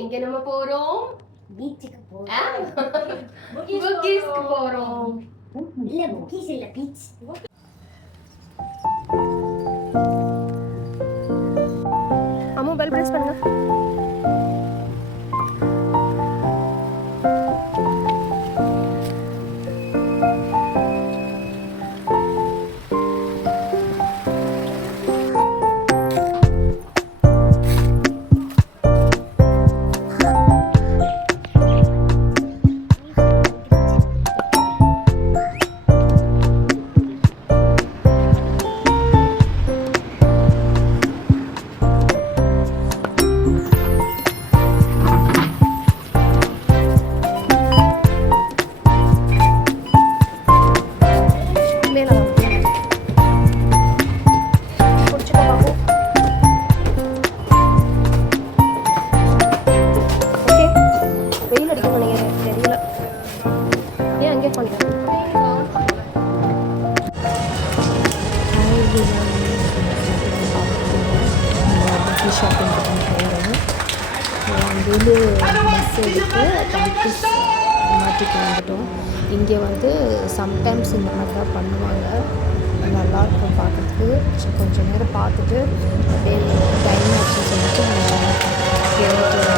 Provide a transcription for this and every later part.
எங்க நம்ம போறோம்? பீச்சுக்கு போறோம். புக்கிஸ்க்கு போறோம். இல்ல புக்கிஸ் இல்ல பீச். அம்மா பெல் பிரஸ் பண்ணுங்க. ஷாப்பிங் போகிறோம். அங்கேருந்து பஸ் எடுத்து டாக்டிஸ் மாற்றிட்டு வந்துட்டோம். இங்கே வந்து சம்டைம்ஸ் இந்த மாதிரி தான் பண்ணுவாங்க. நல்லாயிருக்கும் பார்க்குறதுக்கு. கொஞ்சம் நேரம் பார்த்துட்டு அப்படியே டைம் ஆச்சுன்னு சொல்லிட்டு கிளம்பிட்டோம்.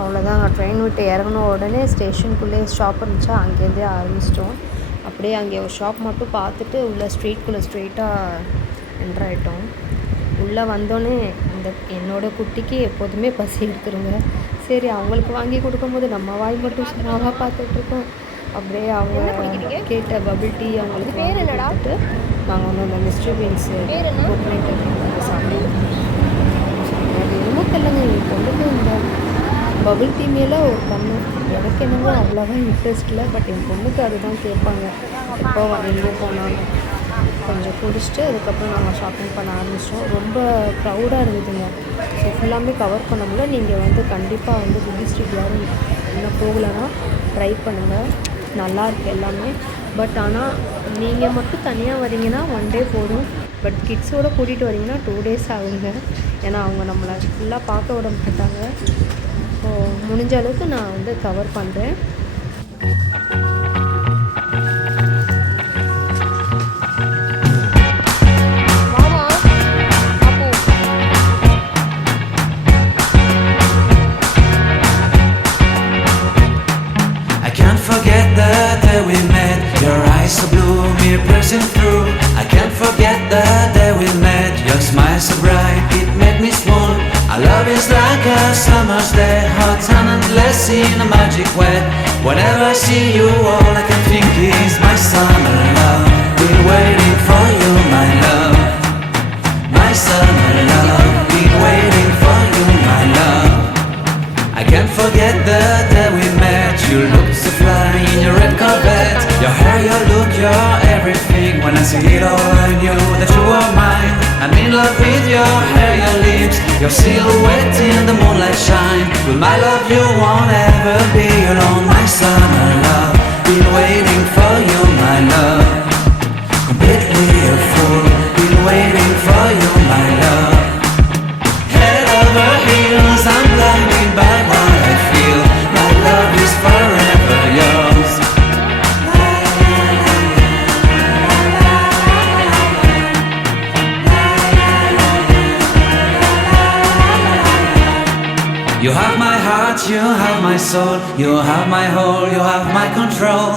அவ்வளோதாங்க. ட்ரெயின் விட்டு இறங்கின உடனே ஸ்டேஷனுக்குள்ளே ஷாப் இருந்துச்சா, அங்கேருந்தே ஆரம்பிச்சிட்டோம். அப்படியே அங்கே ஒரு ஷாப் மட்டும் பார்த்துட்டு உள்ளே ஸ்ட்ரீட்குள்ளே ஸ்ட்ரெயிட்டாக என்ட்ராயிட்டோம். உள்ளே வந்தோடனே என்னோடய குட்டிக்கு எப்போதுமே பசி எடுத்துருங்க. சரி அவங்களுக்கு வாங்கி கொடுக்கும்போது நம்ம வாய் மட்டும் சும்மாவாக பார்த்துட்ருக்கோம். அப்படியே அவங்க கேட்ட பபிள் டீ அவங்களுக்கு பேர் என்னடாட்டு நாங்கள் ஒன்று இந்த மிஸ்ட்ரி பீன்ஸு சாப்பிடுவோம். அது என்னமோ தெரியலங்க, என் பொண்ணுக்கு இந்த பபிள் டீ மேலே ஒரு கண்ணு. எனக்கு என்னவோ அவ்வளோவா இன்ட்ரெஸ்ட் இல்லை. பட் என் பொண்ணுக்கு அதுதான் கேட்பாங்க. எப்போ எங்கே போனாலும் கொஞ்சம் குடிச்சிட்டு அதுக்கப்புறம் நாங்கள் ஷாப்பிங் பண்ண ஆரம்பிச்சிட்டோம். ரொம்ப க்ரௌடாக இருந்ததுங்க. ஸோ ஃபுல்லாமே கவர் பண்ண முடியல. நீங்கள் வந்து கண்டிப்பாக வந்து புத்தி ஸ்ட்ரீட் யாரும் இன்னும் போகலைன்னா ட்ரை பண்ணுங்கள். நல்லாயிருக்கு எல்லாமே. பட் ஆனால் நீங்கள் மட்டும் தனியாக வரீங்கன்னா 1 டே போதும். பட் கிட்ஸோடு கூட்டிகிட்டு வரீங்கன்னா 2 days ஆகுங்க. ஏன்னா அவங்க நம்மளை ஃபுல்லாக பார்க்க விட மாட்டாங்க. ஸோ முடிஞ்ச அளவுக்கு நான் வந்து கவர் பண்ணுறேன். We met, your eyes so blue, me piercing through. I can't forget the day we met. Your smile so bright, it made me swoon. Our love is like a summer's day, hot and endless in a magic way. Whenever I see you, all I can think is my summer love. Been waiting for you, my love. My summer love. Been waiting for you, my love. I can't forget the day we met. You looked so fly in your red Corvette. Your hair, your look, your everything. When I see it all, I knew that you were mine. I'm in love with your hair, your lips, your silhouette in the moonlight shine. With my love, you won't ever be alone. My summer love, been waiting for you, my love. Completely a fool, been waiting for you, my love. Head over heels, I'm blinded by what I feel. My love is forever yours. You have my my heart, you have my soul. You have my whole, you have my control.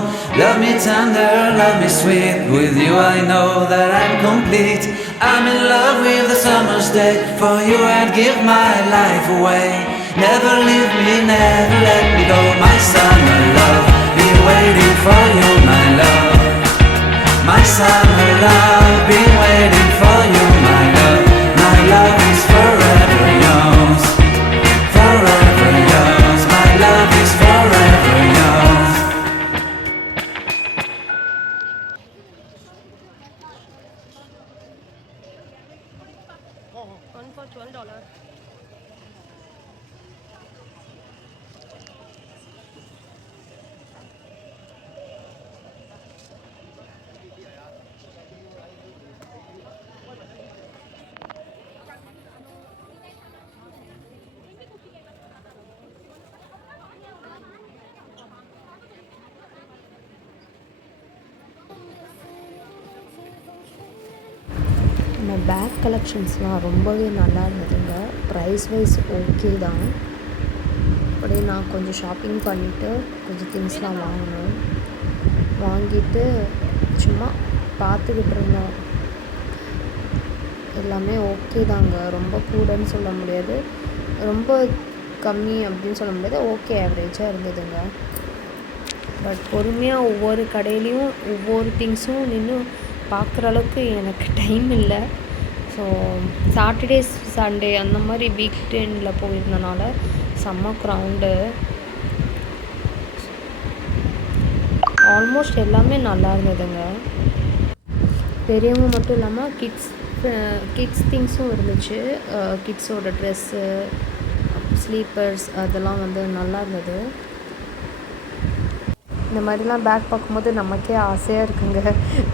Love me tender, love me sweet. With you I know that I'm complete. I'm in love with the summer's day. For you I'd give my life away. Never leave me, never let me go. My summer love, be waiting for you, my love. My summer love, be waiting for you, my love. My love is forever yours, forever yours. My love is forever yours. One for $12. நம்ம back கலெக்ஷன்ஸ்லாம் ரொம்பவே நல்லா இருந்ததுங்க. Price wise okay தான். அப்படியே நான் கொஞ்சம் shopping பண்ணிவிட்டு கொஞ்சம் திங்ஸ்லாம் வாங்கினேன். வாங்கிட்டு சும்மா பார்த்துக்கிட்டு இருந்தோம். எல்லாமே ஓகே தாங்க. ரொம்ப கூடன்னு சொல்ல முடியாது, ரொம்ப கம்மி அப்படின்னு சொல்ல முடியாது. ஓகே, ஆவரேஜாக இருந்ததுங்க. பட் பொறுமையாக ஒவ்வொரு கடையிலையும் ஒவ்வொரு திங்ஸும் நின்று பார்க்குற அளவுக்கு எனக்கு டைம் இல்லை. ஸோ சாட்டர்டே சண்டே அந்த மாதிரி வீக் டென்னில் போயிருந்தனால செம்ம க்ரௌண்டு. ஆல்மோஸ்ட் எல்லாமே நல்லா இருந்ததுங்க. பெரியவங்க மட்டும் இல்லாமல் கிட்ஸ் திங்ஸும் இருந்துச்சு. கிட்ஸோட ட்ரெஸ்ஸு, ஸ்லீப்பர்ஸ் அதெல்லாம் வந்து நல்லா இருந்தது. இந்த மாதிரிலாம் பேக் பார்க்கும்போது நமக்கே ஆசையாக இருக்குங்க.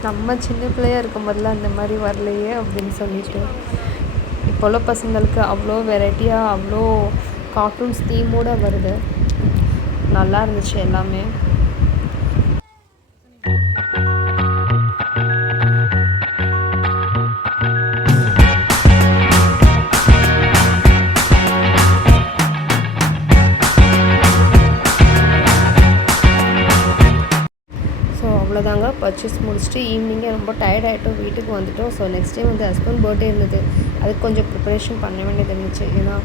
நம்ம சின்ன பிள்ளையாக இருக்கும்போதெல்லாம் இந்த மாதிரி வரலையே அப்படின்னு சொல்லிட்டு. இப்போ உள்ள பசங்களுக்கு அவ்வளோ வெரைட்டியாக அவ்வளோ கார்ட்டூன்ஸ் தீமோடு வருது. நல்லா இருந்துச்சு எல்லாமே. அவ்வளோதாங்க. பர்ச்சேஸ் முடிச்சுட்டு ஈவினிங்கே ரொம்ப டயர்ட் ஆகிட்டோம், வீட்டுக்கு வந்துவிட்டோம். ஸோ நெக்ஸ்ட் டைம் வந்து ஹஸ்பண்ட் பர்த்டே இருந்தது, அதுக்கு கொஞ்சம் ப்ரிப்பரேஷன் பண்ண வேண்டியது இருந்துச்சு. ஏன்னா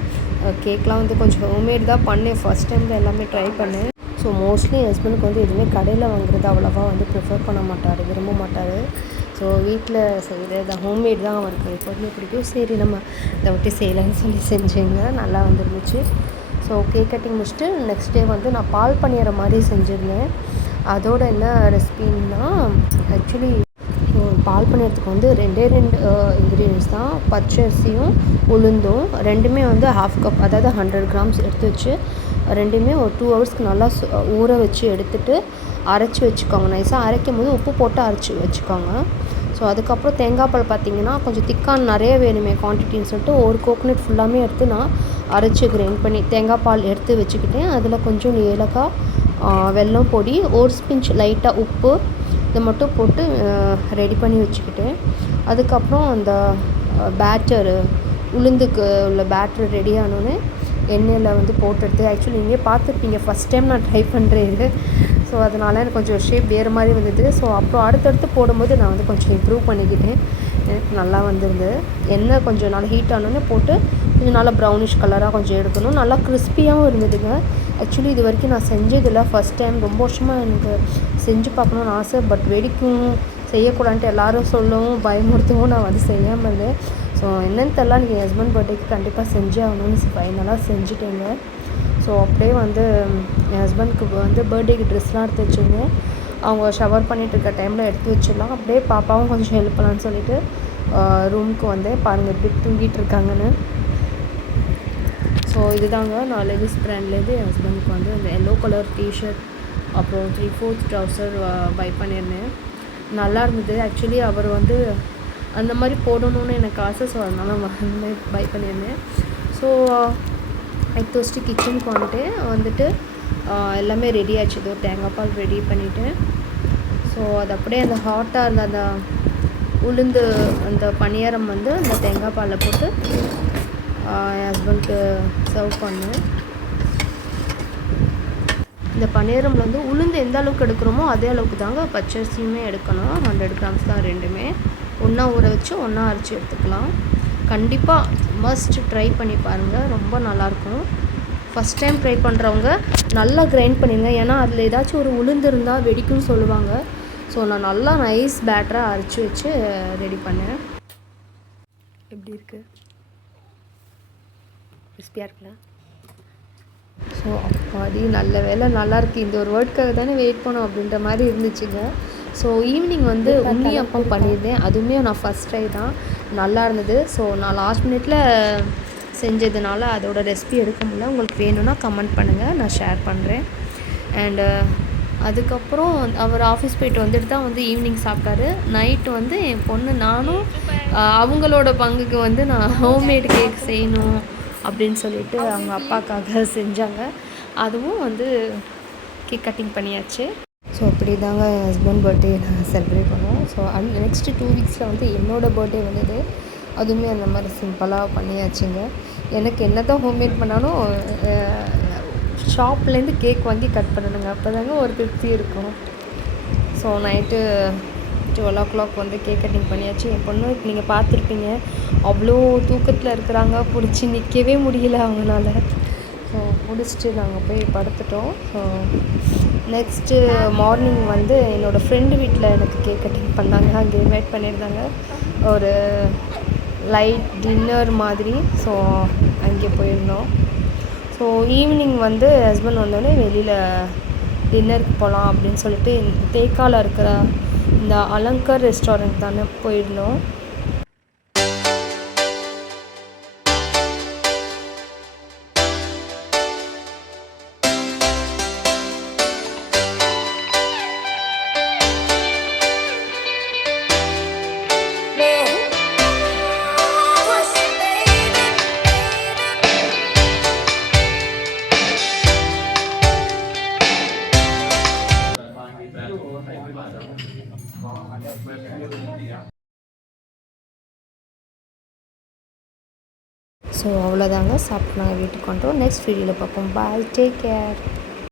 கேக்லாம் வந்து கொஞ்சம் ஹோம்மேட் தான் பண்ணேன். ஃபஸ்ட் டைம் தான் எல்லாமே ட்ரை பண்ணேன். ஸோ மோஸ்ட்லி ஹஸ்பண்டுக்கு வந்து எதுவுமே கடையில் வாங்குறது அவ்வளோவா வந்து ப்ரிஃபர் பண்ண மாட்டார், விரும்ப மாட்டார். ஸோ வீட்டில் செய்கிறது ஹோம்மேட் தான் அவருக்கு எப்போதுமே பிடிக்கும். சரி நம்ம இதை விட்டு செய்யலைன்னு சொல்லி செஞ்சேங்க. நல்லா வந்துருந்துச்சு. ஸோ கேக் கட்டிங் முடிச்சுட்டு நெக்ஸ்ட் டே வந்து நான் பால் பணியார மாதிரி செஞ்சுருந்தேன். அதோட என்ன ரெசிபின்னா, ஆக்சுவலி பால் பணியாரத்துக்கு வந்து ரெண்டு இன்க்ரீடியன்ஸ் தான். பச்சரிசியும் உளுந்தும் ரெண்டுமே வந்து 1/2 கப், அதாவது 100 கிராம்ஸ் எடுத்து வச்சு ரெண்டுமே ஒரு 2 ஹவர்ஸ்க்கு நல்லா ஊற வச்சு எடுத்துகிட்டு அரைச்சி வச்சுக்கோங்க. நைஸாக அரைக்கும் போது உப்பு போட்டு அரைச்சி வச்சுக்கோங்க. ஸோ அதுக்கப்புறம் தேங்காய் பால் பார்த்திங்கன்னா கொஞ்சம் திக்கான நிறைய வேணுமே குவான்டிட்டின்னு சொல்லிட்டு ஒரு கோகோனட் ஃபுல்லாமே எடுத்து நான் அரைச்சி கிரைண்ட் பண்ணி தேங்காய் பால் எடுத்து வச்சுக்கிட்டேன். அதில் கொஞ்சம் ஏலக்காய், வெல்லம் பொடி, ஒரு ஸ்பிஞ்ச் லைட்டாக உப்பு இதை மட்டும் போட்டு ரெடி பண்ணி வச்சுக்கிட்டேன். அதுக்கப்புறம் அந்த பேட்டரு, உளுந்துக்கு உள்ள பேட்டர் ரெடி ஆனோடனே எண்ணெயில் வந்து போட்டுடுது. ஆக்சுவலி நீங்கள் பார்த்துருப்பீங்க, ஃபஸ்ட் டைம் நான் ட்ரை பண்ணுறேன். ஸோ அதனால் எனக்கு கொஞ்சம் ஷேப் வேறு மாதிரி வந்தது. ஸோ அப்புறம் அடுத்தடுத்து போடும்போது நான் வந்து கொஞ்சம் இம்ப்ரூவ் பண்ணிக்கிட்டேன். எனக்கு நல்லா வந்துருந்து. எண்ணெய் கொஞ்சம் நல்லா ஹீட் ஆனோடனே போட்டு கொஞ்சம் நல்லா ப்ரௌனிஷ் கலராக கொஞ்சம் எடுக்கணும். நல்லா கிறிஸ்பியாகவும் இருந்ததுங்க. ஆக்சுவலி இது வரைக்கும் நான் செஞ்சதில்லை, ஃபஸ்ட் டைம். ரொம்ப வருஷமாக எனக்கு செஞ்சு பார்க்கணுன்னு ஆசை. பட் வெடிக்கும், செய்யக்கூடாதுன்ட்டு எல்லோரும் சொல்லவும் பயமுறுத்தவும் நான் வந்து செய்யாமல் இருந்தேன். ஸோ என்னென்னு தெரியல, நீங்கள் ஹஸ்பண்ட் பர்த்டேக்கு கண்டிப்பாக செஞ்சே ஆகணும்னு ஃபைனலாக செஞ்சுட்டேங்க. ஸோ அப்படியே வந்து என் ஹஸ்பண்ட்க்கு வந்து பர்த்டேக்கு ட்ரெஸ்லாம் எடுத்து வச்சுருந்தேன். அவங்க ஷவர் பண்ணிகிட்டு இருக்க டைமில் எடுத்து வச்சிடலாம், அப்படியே பாப்பாவும் கொஞ்சம் ஹெல்ப் பண்ணலான்னு சொல்லிவிட்டு ரூமுக்கு வந்து பாருங்கள் எப்படி தூங்கிட்டு இருக்காங்கன்னு. ஸோ இதுதாங்க நான் லெவிஸ் பிராண்ட்லேருந்து என் ஹஸ்பண்டுக்கு வந்து இந்த எல்லோ கலர் டிஷர்ட் அப்புறம் 3/4 ட்ரௌசர் பை பண்ணியிருந்தேன். நல்லா இருந்தது. ஆக்சுவலி அவர் வந்து அந்த மாதிரி போடணுன்னு எனக்கு ஆசை. ஸோ அதனால் வந்து பை பண்ணியிருந்தேன். ஸோ எடுத்து வச்சுட்டு கிச்சனுக்கு வந்துட்டு எல்லாமே ரெடி ஆச்சு. இதோ தேங்காய் பால் ரெடி பண்ணிவிட்டேன். ஸோ அது அப்படியே அந்த ஹாட்டாக இருந்த அந்த உளுந்து அந்த பணியாரம் வந்து அந்த தேங்காய் பாலில் போட்டு என் ஹஸ்பண்ட்க்கு சர்வ் பண்ணேன். இந்த பணியாரம்ல வந்து உளுந்து எந்த அளவுக்கு எடுக்கிறோமோ அதே அளவுக்கு தாங்க பச்சரிசியுமே எடுக்கணும். 100 கிராம்ஸ் தான் ரெண்டுமே. ஒன்றா ஊற வச்சு ஒன்றா அரைச்சி எடுத்துக்கலாம். கண்டிப்பாக மஸ்ட் ட்ரை பண்ணி பாருங்கள், ரொம்ப நல்லாயிருக்கும். ஃபஸ்ட் டைம் ட்ரை பண்ணுறவங்க நல்லா கிரைண்ட் பண்ணிடுங்க, ஏன்னா அதில் ஏதாச்சும் ஒரு உளுந்து இருந்தால் வெடிக்கும்னு சொல்லுவாங்க. ஸோ நான் நல்லா நைஸ் பேட்டராக அரைச்சி வச்சு ரெடி பண்ணேன். எப்படி இருக்குது? கிறிஸ்பியாக இருக்குல்ல? ஸோ அப்பாடி நல்ல வேலை நல்லாயிருக்கு. இந்த ஒரு வேர்டுக்காக தானே வெயிட் பண்ணோம் அப்படின்ற மாதிரி இருந்துச்சுங்க. ஸோ ஈவினிங் வந்து உண்ணி அப்பம் பண்ணியிருந்தேன், அதுவுமே நான் ஃபஸ்ட் ட்ரை தான், நல்லா இருந்தது. ஸோ நான் லாஸ்ட் மினிட்ல செஞ்சதுனால அதோட ரெசிபி எடுக்க முடியல. உங்களுக்கு வேணும்னா கமெண்ட் பண்ணுங்கள், நான் ஷேர் பண்ணுறேன். அண்டு அதுக்கப்புறம் அவர் ஆஃபீஸ் போயிட்டு வந்துட்டு தான் வந்து ஈவினிங் சாப்பிட்டாரு. நைட்டு வந்து என் பொண்ணு நானும் அவங்களோட பங்குக்கு வந்து நான் ஹோம்மேட் கேக் செய்யணும் அப்படின்னு சொல்லிட்டு அவங்க அப்பாக்காக செஞ்சாங்க. அதுவும் வந்து கேக் கட்டிங் பண்ணியாச்சு. ஸோ அப்படி தாங்க என் ஹஸ்பண்ட் பர்த்டே நான் செலிப்ரேட் பண்ணுவோம். ஸோ நெக்ஸ்ட்டு 2 வீக்ஸில் வந்து என்னோடய பர்த்டே வந்தது, அதுவுமே அந்த மாதிரி சிம்பிளாக பண்ணியாச்சுங்க. எனக்கு என்ன தான் ஹோம்மேட் பண்ணாலும் ஷாப்லேருந்து கேக் வாங்கி கட் பண்ணணுங்க, அப்போ தாங்க ஒரு திருப்தி இருக்கும். ஸோ நைட்டு 12 o'clock வந்து கேக் கட்டிங் பண்ணியாச்சு. என் பொண்ணு நீங்கள் பார்த்துருப்பீங்க, அவ்வளோ தூக்கத்தில் இருக்கிறாங்க, பிடிச்சி நிற்கவே முடியல அவங்களால. ஸோ முடிச்சுட்டு நாங்கள் போய் படுத்துட்டோம். ஸோ நெக்ஸ்ட்டு மார்னிங் வந்து என்னோடய ஃப்ரெண்டு வீட்டில் எனக்கு கேக் கட்டிங் பண்ணாங்க, அங்கே இன்வைட் பண்ணியிருந்தாங்க, ஒரு லைட் டின்னர் மாதிரி. ஸோ அங்கே போயிருந்தோம். ஸோ ஈவினிங் வந்து ஹஸ்பண்ட் வந்தோடனே வெளியில் டின்னருக்கு போகலாம் அப்படின்னு சொல்லிட்டு தேக்காவில் இருக்கிற இந்த அலங்கர் ரெஸ்டாரண்ட் தானே போயிருந்தோம். ஸோ அவ்வளோதாங்க, சாப்பிட்டு நாங்கள் வீட்டுக்கு வந்துட்டோம். நெக்ஸ்ட் வீடியோவில் பார்ப்போம். பாய், டேக் கேர்.